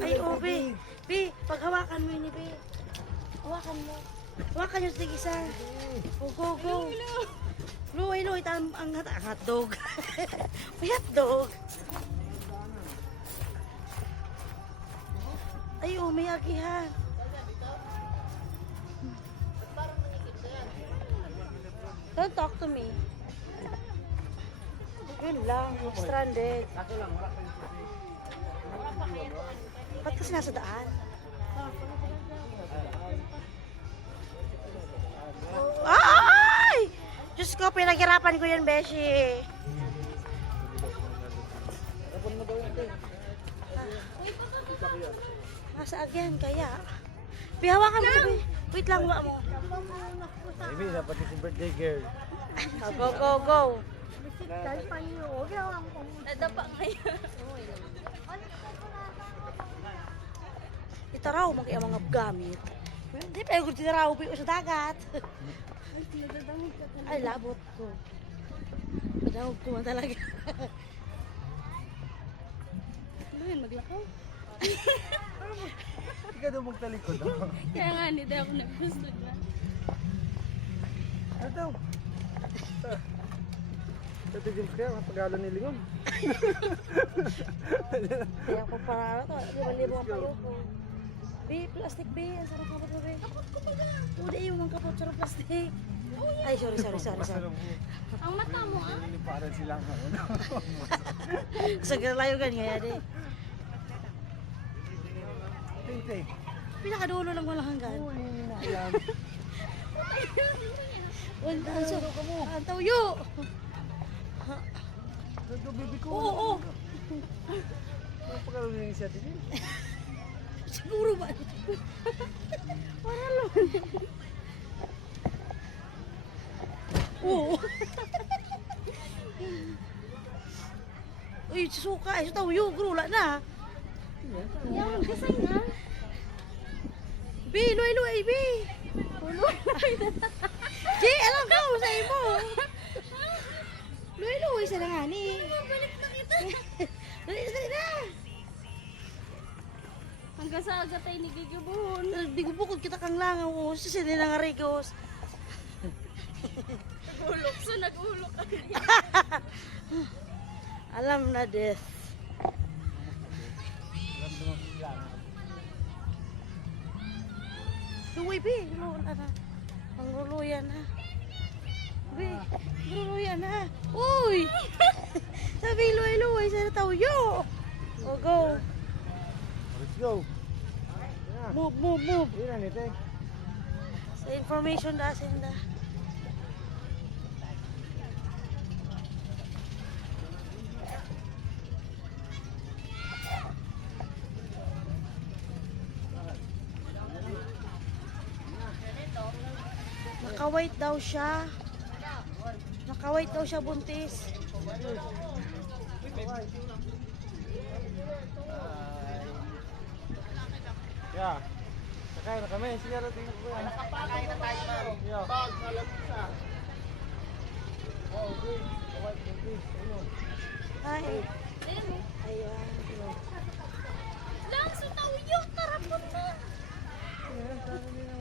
Ay, oh, be. Be, paghawakan mo yun, be. Hawakan mo. Hawakan yung tig isa. Oh, go, go. Luay, luay. Ang hotdog. May hotdog. Ay, oh, may agihan. Don't talk to me. Yun lang, stranded. Ba't kasi nasa daan? Ay! Diyos ko, pinaghirapan ko yan, Beshi. Nasa agyan, kaya. Pihawakan mo, be. Wait lang, wa mo. Baby, dapat si birthday girl. Go, go, go. Nadapa ngayon. Itaraw mo kaya mga gamit. Hindi pa yung itaraw po sa dagat. Ay, labot ko. Madawag ko man talaga. Ano yun, maglakaw? Hindi ka daw magtalikod. Kaya nga, hindi daw ako nag-gusto na. Ano daw? Ito James kaya, pag-alo ni Lingon. Kaya ko para to. Liban-liban ang payo ko. Be, plastic be. Ang sarap kapot mo, be. Kapot ko pa yan. Hindi yung mga kapot. Sarap plastic. Ay, sorry. Ang mata mo, ah? Para silang ano. Sagar layo gan kaya di. Tinte. Pinakadulo lang walang hanggan. Ayan. Ang tawyo. Ito, baby ko. Oo. Ano pag-alo ni siya din? Siguro ba? Para lang. Oo. Uy, suka. Ay, tawyo. Grula na. Yung design na. Bi, luay, bi. Di, alam ko sa imo. Luay, sa nga ni. Balik na kita. Dali na. Hanggang sa aga tayo nigigibuhon. Di ko bukod kita kang langaw. Sisi din ang arigos. Nag-ulok. So, nag-ulok ka niya. Alam na death. Luwi, bi. Ang luluyan na. Bi, luluyan na. Uy! Sabi, luwi, sa tawyo. O, go. Let's go. Move. Hindi na nito eh. Sa information dasin da. Naka-white daw siya. Naka-white daw siya buntis. Yeah. Sakay na kami. Sige na tingin ko yan. Nakapakay na tayo, ma'am. Yeah. Bag na lang isa. Oh, okay. Okay. Ay. Ayan mo. Ayan. Lang, so tawyo. Tarapon na. Ayan, sana nila.